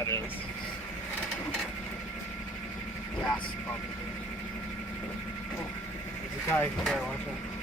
Yeah, it is. Gas, probably. Oh, there's a guy there, watch out.